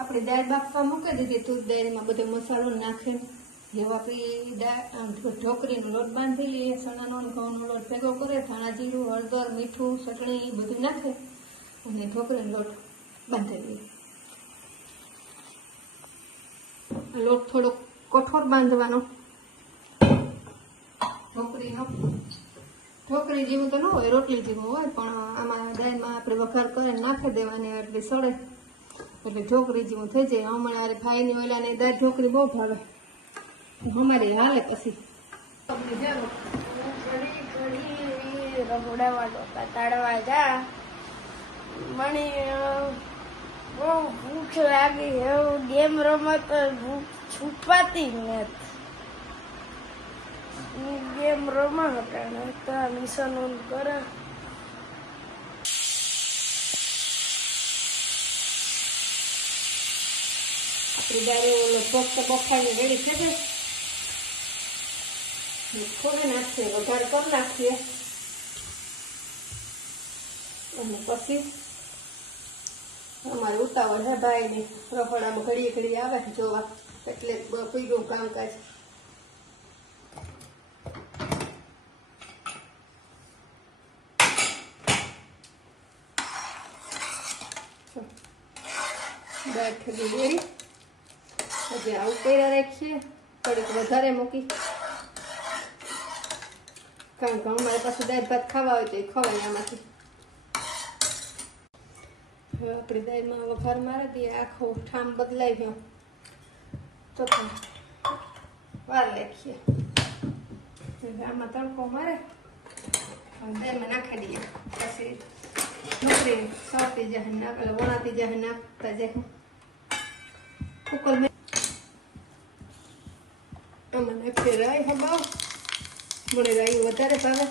આપણે દાળ બાફવા મૂકી દીધી, તું દાળમાં બધો મસાલો નાખે. જેવો આપણી ઢોકરીનો લોટ બાંધી લઈએ ચણાનો ઘઉંનો લોટ ભેગો કરે, ધાણા જીરું, હળદર, મીઠું, ચટણી બધું નાખે અને ઢોકરીનો લોટ બાંધી લઈએ લોટ થોડોક કઠોર બાંધવાનો. ઢોકરીનો ઢોકરી જેવું તો ન હોય, રોટલી જેવું હોય, પણ આમાં દાળમાં આપણે વઘાર કરીને નાખી દેવાની, એટલે સળે. એટલે ઢોકરી જેવું થઈ જાય. હમણાં અરે ભાઈની ઓલાને દાળ ઢોકરી બહુ ભાવે. અમારી હાલે પછી. રગોડાવા ડોકા તાળવા જા. મને બહુ ભૂખ લાગી એવું ગેમ રમત છુપાતી નથી. ગેમ રમા હતા તો મિશન ઓન કરે. દાળ ઓલો ફક્ત બફાઈને રેડી થઈ જાય ખોલે નાખીએ, વઘાર કરી નાખીએ. અને પછી અમારે ઉતાવળ હે ભાઈની રખોડામાં ઘડીએ ઘડીએ આવે જોવા, એટલે પી ગયું કામકાજ. દાળ ઠગી હજી આવું કર્યા રાખીએ. થોડીક વધારે મૂકી. કારણ કે અમારે પાસે દાળ ભાત ખાવા હોય તો એ ખવાય આમાંથી. હવે આપણી દાળમાં વઘાર મારી દઈએ. આખો ઠામ બદલાઈ ગયો. તો વાર હવે આમાં તડકો મારે. દાળમાં નાખી દઈએ. પછી નોકરી સળતી જાય નાખ એટલે વણાતી જાય નાખતા જાય કુકર મેં આમાં નાખીએ રાઈ હબાવ મને રાઈ વધારે ભાવે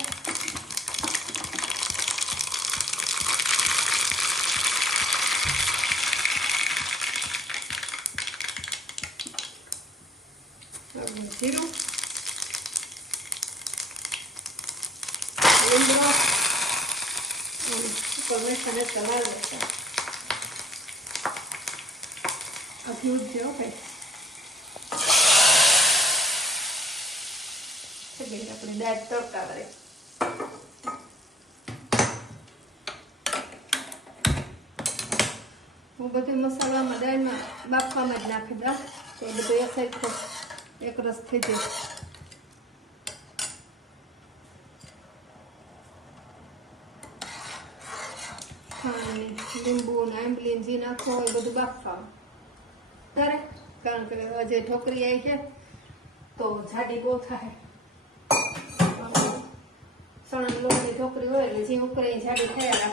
આમાં જીરું લીમડો અને ટમેટાને સલાડ રહેતા આ ફ્યુઝ છે ઓકે એટલે આપણે દાળ તડકા વરે હું બધું મસાલામાં દાળમાં બાફવામાં જ નાખી દઉં તો એ બધું એક સરખો એક રસ થઈ જાય ખાંડ ને લીંબુ ને આંબલી ને જે નાખો હોય એ બધું બાફવા ત્યારે કારણ કે હજે ઢોકરી આવી છે તો જાડી બહુ થાય સણા લોટની ઢોકરી હોય એટલે જે ઉકળે જાડી થયા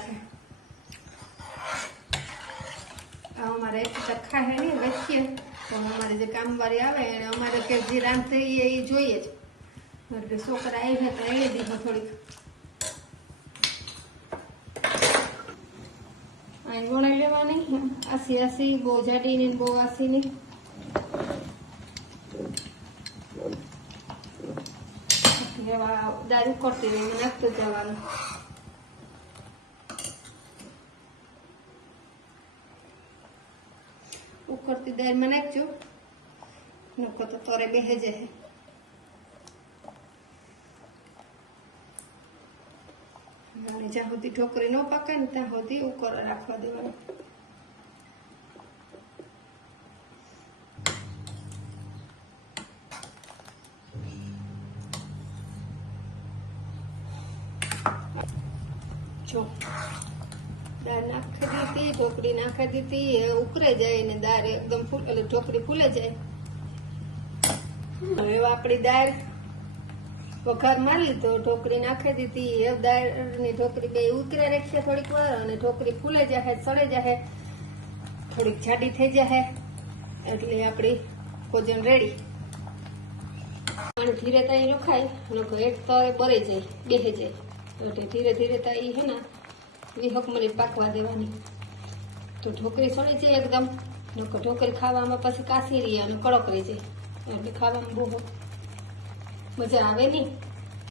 અમારે એક હે વેચીએ. પણ અમારે જે કામવાળી આવે એને અમારે કે જે રાંધતી એ જોઈએ જ. એટલે છોકરા આવી તો એ દીધો થોડીક. આઈ વણાઈ લેવાની આસી આસી, બહુ જાડી ને બહુ આસી નહીં એવા દારૂ કરતી રહીને નાખતું જવાનું. ઉકળતી દાળમાં નાખજો. નકો તો તોરે બેહે જાય જ્યાં સુધી ઢોકરી ન પાકે ને ત્યાં સુધી ઉકળ રાખવા દેવાનું જો દાળ દીધી ઢોકળી નાખી દીધી, એ ઉકળે જાય ને દાળ એકદમ એટલે ઢોકળી ફૂલે જાય. હવે આપણી દાળ વઘાર મારી લીધો, ઢોકળી નાખી દીધી. એ દાળની ઢોકળી બે ઉતરે રાખીએ થોડીક વાર અને ઢોકળી ફૂલે જાય સડે જાય થોડીક જાડી થઈ જાય એટલે આપણી ભોજન રેડી પણ ધીરે તાઈ રખાય લોકો એક તરે બરે જાય, બેહે જાય. એટલે ધીરે ધીરે તાઈ હે ને વિહક મળી પાકવા દેવાની. તો ઢોકળી સડી જાય એકદમ. ઢોકરી ખાવામાં પછી કાસી રહી અને કડક રહી જાય એટલે ખાવામાં બહુ મજા આવે નહીં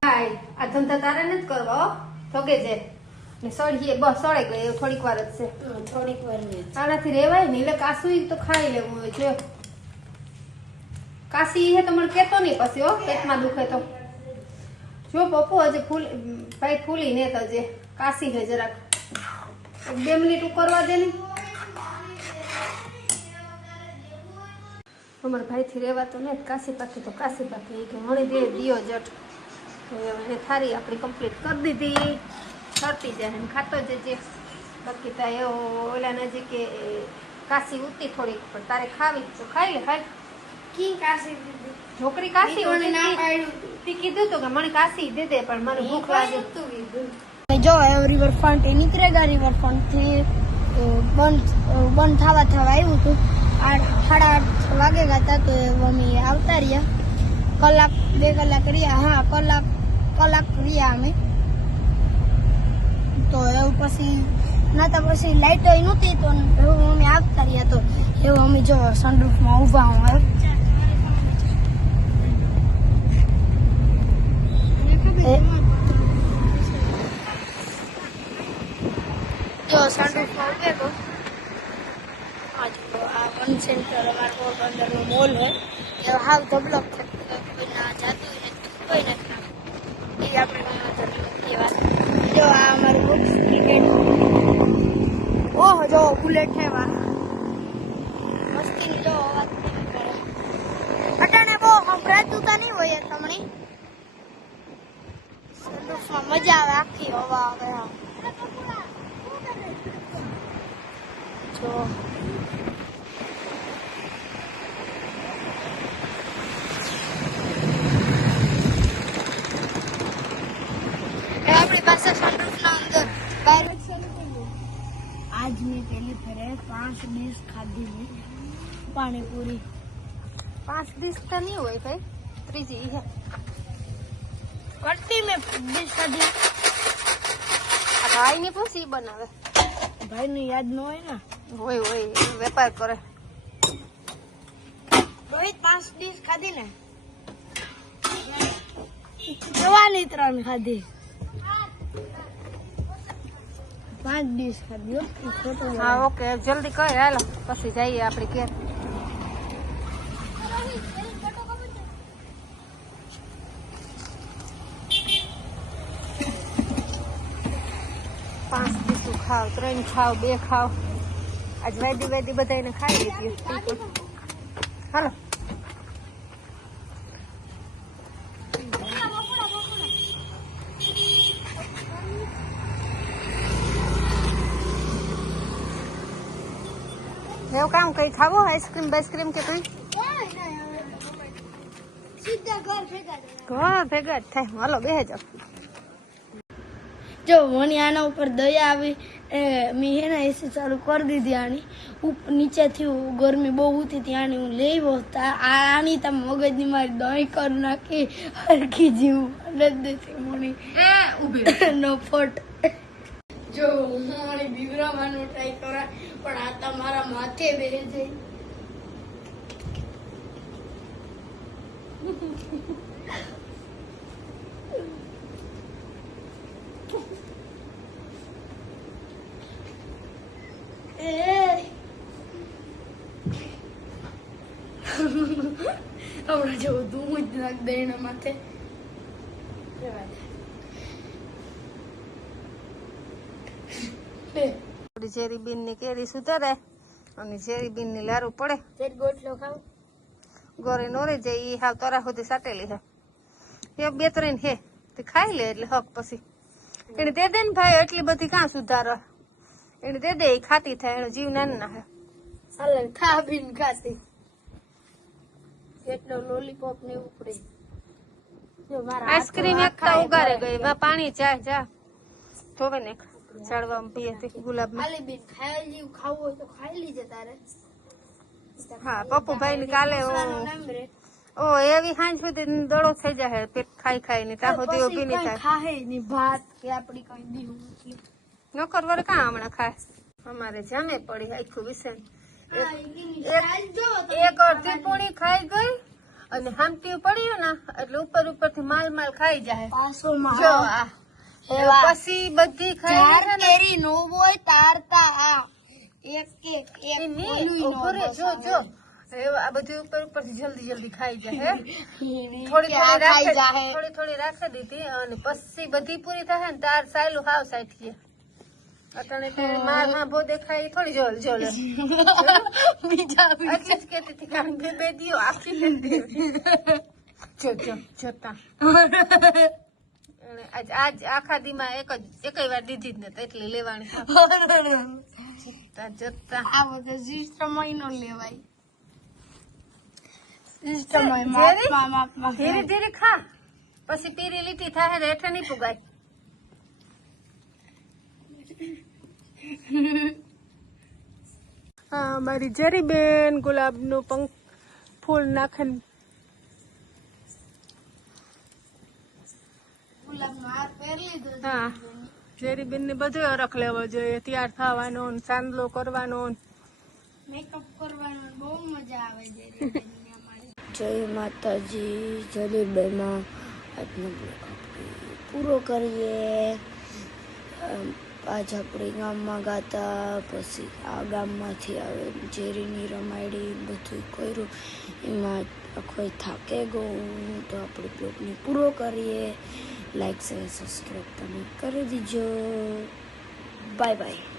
હાય આ ધંધા તારે નથી કરવા. ઠગે છે. એટલે સળીએ બસ સળે ગઈ થોડીક વાર જ છે. થોડીક વાર ને આનાથી રેવાય ને એટલે કાસું તો ખાઈ લેવું હોય જો કાશી હે તમારે કેતો નહીં પછી હો પેટમાં દુખે તો. જો પપ્પુ હજી ફૂલ ભાઈ ફૂલી ને તો જે કાશી હે જરાક. બે મિનિટ ઉકરવા દે ને. અમારા ભાઈથી રહેવા તો નહીં કાશી પાકી તો કાશી પાકી કે મળી દે દિયો જટ. એને થારી આપણી કમ્પ્લીટ કરી દીધી. સરતી જાય ને ખાતો જજે બાકી તો એવો ઓલા નજીક કે કાશી ઉતી થોડીક પણ તારે ખાવી તો ખાઈ લે ખાઈ કી કાશી દીધી? છોકરી કાશી ના તે. કીધું તું કે મને કાશી દે દે પણ મને ભૂખ લાગે. જો રિવરફ્રન્ટ એ નીકળેગા રિવરફ્રન્ટથી બંધ બંધ થવા થવા આવ્યું હતું સાડા આઠ વાગેગા હતા તો અમે આવતા રહ્યા. કલાક બે કલાક રહ્યા. હા કલાક કલાક રહ્યા અમે. તો એવું પછી ના તો પછી લાઈટો નહોતી તો એવું અમે આવતા રહ્યા તો એવું અમે જો સનરૂફમાં ઊભા હોય જો સનરૂફમાં ઉભે તો આ જો આ વન સેન્ટર અમારા પોરબંદરનો મોલ હોય. એ હાવ ધબલક છે કોઈના જાતું નથી કોઈ નથી એ આપણે એ વાત જો આ અમારું બુક્સ ક્રિકેટ ઓહ જો બુલેટ છે વા મસ્તી જો અવાજ અટાણે બહુ સંભળાતું તો નહીં હોય તમને સનરૂફમાં મજા આવે આખી હવા આવે જો એ આપણી પાસે સનરૂફના અંદર બહાર આજ મેં પહેલી ફેરે પાંચ ડીશ ખાધી છે પાણીપુરી પાંચ ડીશ તો નહીં હોય ભાઈ ત્રીજી છે કરતી મેં ડીશ ખાધી ભાઈ ને પૂછી બનાવે ભાઈને યાદ ન હોય ને હોય હોય વેપાર કરે રોહિત પાંચ ડીશ ખાધી ને જવાની ત્રણ ખાધી પાંચ ડીશ ખાધી ઓકે. જલ્દી કહે હાલો. પછી જઈએ આપણે ઘેર. પાંચ દીસું ખાવ, ત્રણ ખાવ, બે ખાવ. આજ વેદી વેદી બધાને ખાઈ લીધી. હાલો. એવું કામ કઈ ખાવો? આઈસ્ક્રીમ બાઈસ્ક્રીમ કે કઈ? ઘર ભેગા થયા. જ હાલો બે જાવ જો મને આના ઉપર દયા આવી. એ મેં હે ને એસી ચાલુ કરી દીધી આની. ઉપ નીચેથી ગરમી બહુ હતી હતી આની હું લઈ વખતા આની તમે મગજની મારી દહીં કરી નાખી. હરખી જીવું. નથી મણી એ નો ફોટ. જો હું મારી બીવરાવાનો ટ્રાય કરા પણ આ તમારા માથે બેહી જાય હમણાં જેવું ધૂમ જ નાખ દે એના માથે. થોડી ઝેરી બીનની કેરી સુધારે અને ઝેરી બીનની લારું પડે. ગોટલો ખાવ. ગોરે નોરે જાય ઈ હાવ તરા સુધી સાટેલી હે. એ બે ત્રણ હે તે ખાઈ લે એટલે હક પછી. એને દે દે ને ભાઈ એટલી બધી કાં સુધારો? એને દે દે ખાતી થાય એનો જીવ નાનો ના હે. હાલે ખા બીન ખાતી. એટલો લોલીપોપ ને ઉપડે આઈસ્ક્રીમ એકતા ઉગારે ગઈ પાણી જાય જા. ધોવે ને ચડવામાં પીએ તે ગુલાબ ખાલી બીન ખાઈ લીધું ખાવું હોય તો ખાઈ લીજે તારે. હા પપ્પુભાઈ ની કાલે ઉસળાનો ઓ- નામ રે. ઓ એવી સાંજ સુધી દડો થઈ જાય પેટ ખાઈ ખાઈ ને ત્યાં સુધી પછી ઊભી નહીં કઈ થાય. ખાહે નહીં ભાત કે આપડી કઈ દીવું નથી. નોકર વર કાં હમણાં ખાય? અમારે જામે પડી આખું વિશે આ ઈની size જો તમે. એક અડધી પૂણી ખાઈ ગઈ અને હામટી પડ્યું ને એટલે ઉપર ઉપરથી માલ માલ ખાઈ જાય પાસો માં જો આ. એવા પછી બધી ખાઈ ને. કેરી નો હોય તારતા હા એક એક એક જો જો. આ બધું ઉપર ઉપરથી જલ્દી જલ્દી ખાઈ જાય થોડી થોડી રાખે થોડી થોડી રાખી દીધી અને પછી બધી પૂરી થાય ને તાર સાયલું હાવ સાઈઠીએ અટાણે તે મારમાં ભો દેખાય થોડી જોલ જોલ. બીજા એટલે જ કહેતી હતી કે બે બે દિયો આખી જો જો જોતા. અને આજ આજ આખા દીમાં એક જ એકય વાર દીધી જ નથી એટલે લેવાની જોતા જોતા આ બધું સિસ્ટમ નો લેવાય સિસ્ટમ જેરી? માપમાં માપમાં ધીરે ધીરે ખા. પછી પીરી લીટી થાય ને હેઠે નહીં પુગાય. હા મારી જરી બેન ગુલાબનું પંખ ફૂલ નાખીને ગુલાબનો હાર પહેરી લીધો છે. હા. જેરી બેન ને બધું રખ લેવો જોઈએ. તૈયાર થવાનો સાંદલો કરવાનો મેકઅપ કરવાનો બહુ મજા આવે. જય માતાજી. જલીબેમાં આજનો પૂરો કરીએ. આજ આપણે ગામમાં ગાતા પછી આ ગામમાંથી આવે ઝેરીની રમાયડી બધું કર્યું. એમાં આખો થાકે ગયું તો આપણે બ્લોગને પૂરો કરીએ. લાઈક શેર સબસ્ક્રાઈબ તમે કરી દીજો બાય બાય